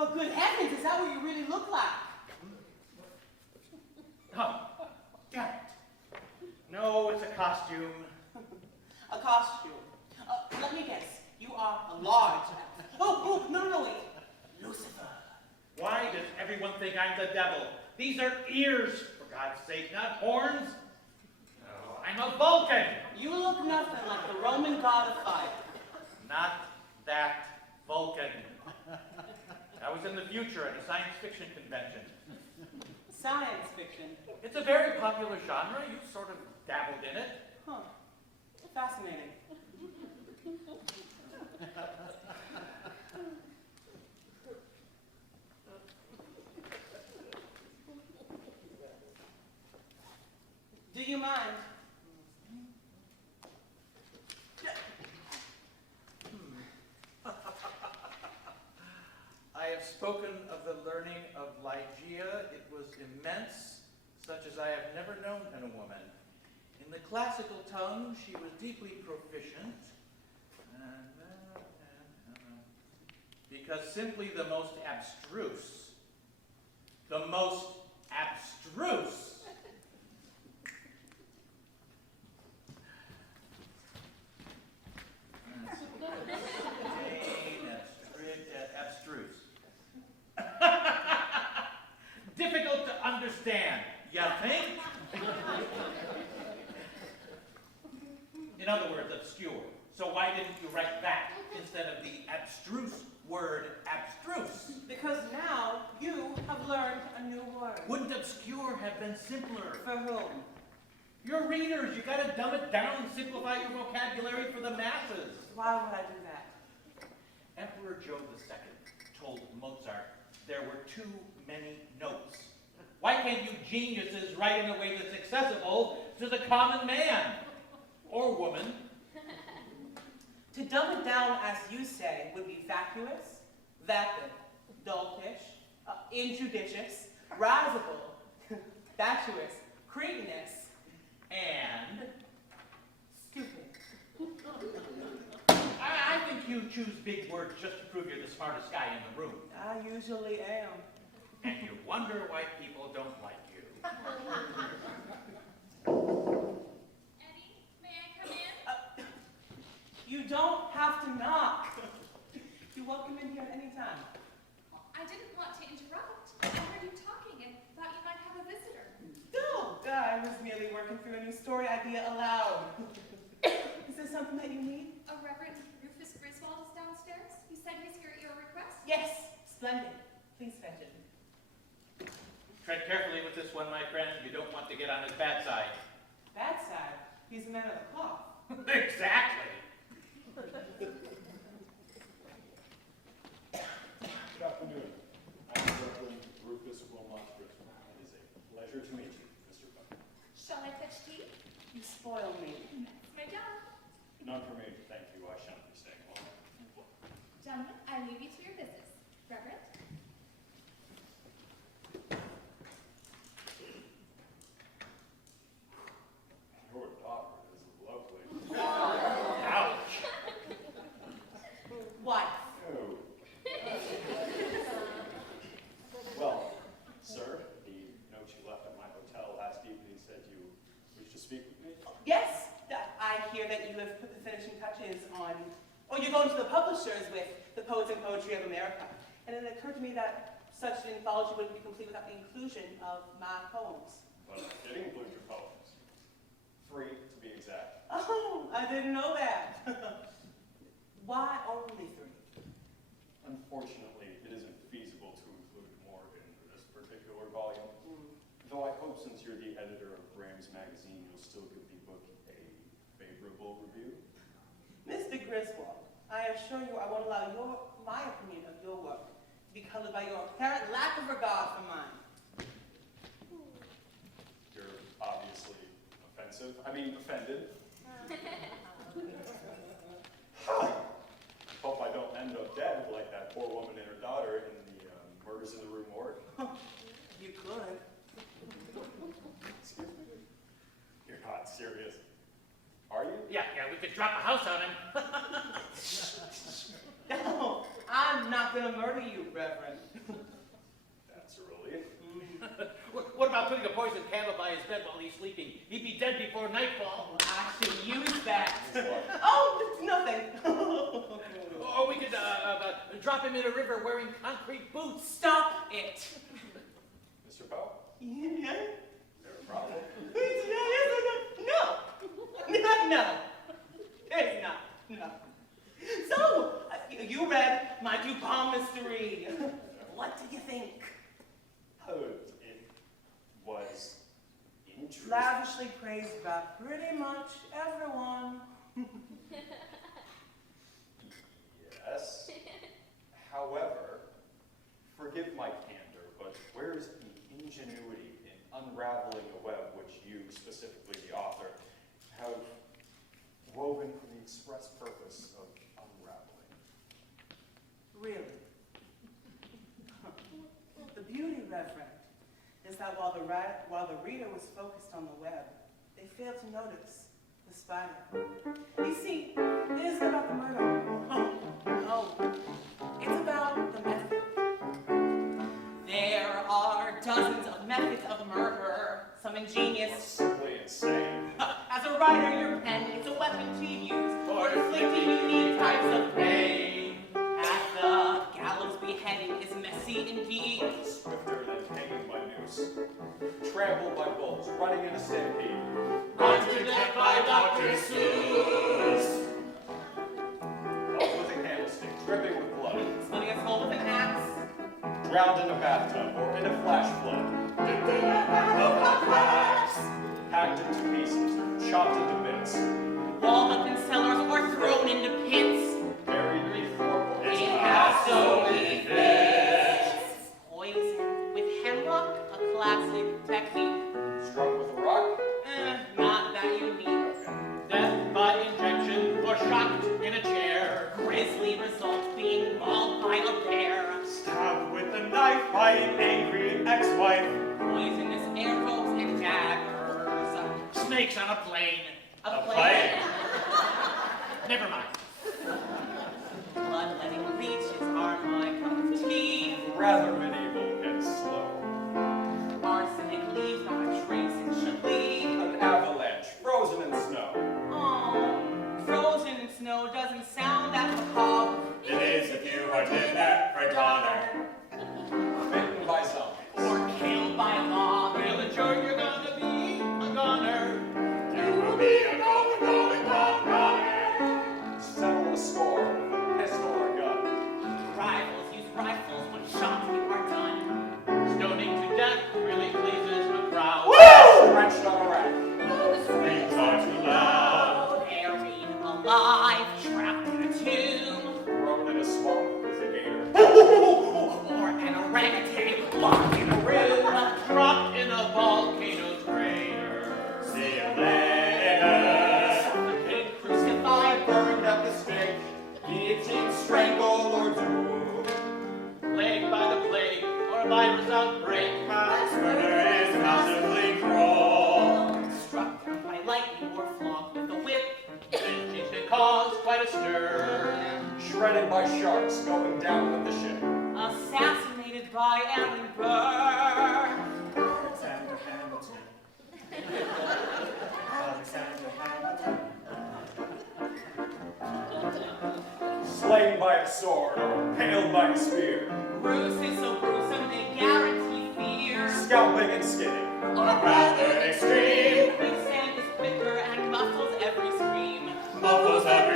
Oh, good heavens, is that what you really look like? Oh, damn it. No, it's a costume. A costume. Let me guess. You are a large elf. Oh, no, wait. Lucifer. Why does everyone think I'm the devil? These are ears, for God's sake, not horns. Oh, I'm a Vulcan. You look nothing like the Roman god of fire. Not that Vulcan. I was in the future at a science fiction convention. Science fiction. It's a very popular genre. You sort of dabbled in it. Huh. Fascinating. Do you mind? I have spoken of the learning of Ligeia. It was immense, such as I have never known in a woman. In the classical tongue, she was deeply proficient, because simply the most abstruse, difficult to understand, you think? In other words, obscure. So why didn't you write that instead of the abstruse word abstruse? Because now you have learned a new word. Wouldn't obscure have been simpler? For whom? Your readers, you gotta dumb it down and simplify your vocabulary for the masses. Why would I do that? Emperor Joe II told Mozart there were too many notes. Why can't you geniuses write in a way that's accessible to the common man or woman? To dumb it down, as you say, would be vacuous, vapid, doltish, injudicious, risible, fatuous, cretinous, And stupid. I think you choose big words just to prove you're the smartest guy in the room. I usually am. And you wonder why people don't like you. Eddie, may I come in? You don't have to knock. You're welcome in here anytime. Well, I didn't want to interrupt. I heard you talking and thought you might have a visitor. No, I was merely working through a new story idea aloud. Is there something that you need? A Reverend Rufus Griswold is downstairs. He said he's here at your request. Yes, splendid. Please fetch it. Tread carefully with this one, my friend. You don't want to get on his bad side. Bad side. He's a man of the cloth. Exactly. Good afternoon. I'm Reverend Rufus Griswold. It is a pleasure to meet you, Mr. Buck. Shall I fetch tea? You spoil me. That's my job. None for me, thank you. I shan't be staying long. Gentlemen, I leave you to your business. Reverend? Your daughter is lovely. Ouch. Wife. Oh. Well, sir, the note you left at my hotel last evening said you wished to speak with me. Yes, I hear that you have put the finishing touches on, or you're going to the publishers with the Poets and Poetry of America. And it occurred to me that such an anthology wouldn't be complete without the inclusion of my poems. But it did include your poems. 3 to be exact. Oh, I didn't know that. Why only 3? Unfortunately, it isn't feasible to include more in this particular volume. Though I hope since you're the editor of Graham's magazine, you'll still give the book a favorable review. Mr. Griswold, I assure you I won't allow my opinion of your work to be colored by your apparent lack of regard for mine. You're obviously offensive. I mean, offended. Hope I don't end up dead like that poor woman and her daughter in the murders in the Rue Morgue. You could. Excuse me? You're not serious. Are you? Yeah, we could drop a house on him. No, I'm not not gonna murder you, Reverend. That's a relief. What about putting a poisoned candle by his bed while he's sleeping? He'd be dead before nightfall. I should use that. Oh, it's nothing. Or we could drop him in a river wearing concrete boots. Stop it. Mr. Poe, Yeah? there a problem? No. No. There's not. No. So, you read my Dupin mystery. What did you think? It was interesting. Lavishly praised by pretty much everyone. Yes. However, forgive my candor, but where's the ingenuity in unraveling a web which you, specifically the author, have woven for the express purpose of unraveling? Really? The beauty, Reverend, is that while the reader was focused on the web, they failed to notice the spider. You see, it isn't about the murder. No. It's about the method. There are dozens of methods of murder, some ingenious. Simply insane. As a writer, your pen is a weapon to use for inflicting unique types of pain. At the gallows, beheading is messy indeed. Swifter than hanging by noose. Trampled by bulls, running in a stampede. Run to death by Dr. Seuss. Up with a candlestick, dripping with blood. Slitting a skull with an axe. Drowned in a bathtub or in a flash flood. Hacked into pieces or chopped into bits. Walled up in cellars or thrown into pits. Buried beneath floorboards. It has so many fits. Poisoned with hemlock, a classic technique. Struck with a rock. Not that unique. Death by injection or shocked in a chair. Grisly result being mauled by a bear. Stabbed with a knife by an angry ex-wife. Poisonous arrows and daggers. Snakes on a plane. A plane. Never mind. Bloodletting leeches are my cup of tea. Rather medieval and slow. Arsenic leaves not a trace in Chile. An avalanche, frozen in snow. Oh, frozen in snow doesn't sound that macabre. It is if you are dead that for honor. Bitten by zombies. Or killed by a mob. Feeling sure you're gonna be a goner. You will be a going goner. Settle a score with a pistol or gun. Rivals use rifles when shots you are done. Stoning to death really pleases the crowd. Stretched on a rack. Screams are too loud. Buried alive, trapped in a tomb. Thrown in a swamp with a gator. Or an orangutan locked in a room. Dropped in a volcano's crater. See you later. Suffocated, crucified, Burned at the stake. Guillotine, strangle, or doom. Plagued by the plague or a virus outbreak. Mass murder is massively cruel. struck down by lightning or flogged with a whip. Lynchings can cause quite a stir. Shredded by sharks going down with the ship. Assassinated by Aaron Burr. Alexander Hamilton. Alexander Hamilton. Slain by a sword or impaled by a spear. Bruce is so gruesome they guarantee fear. Scalping and skinning. Or rather extreme. Quicksand is quicker and muffles every scream. Muffles every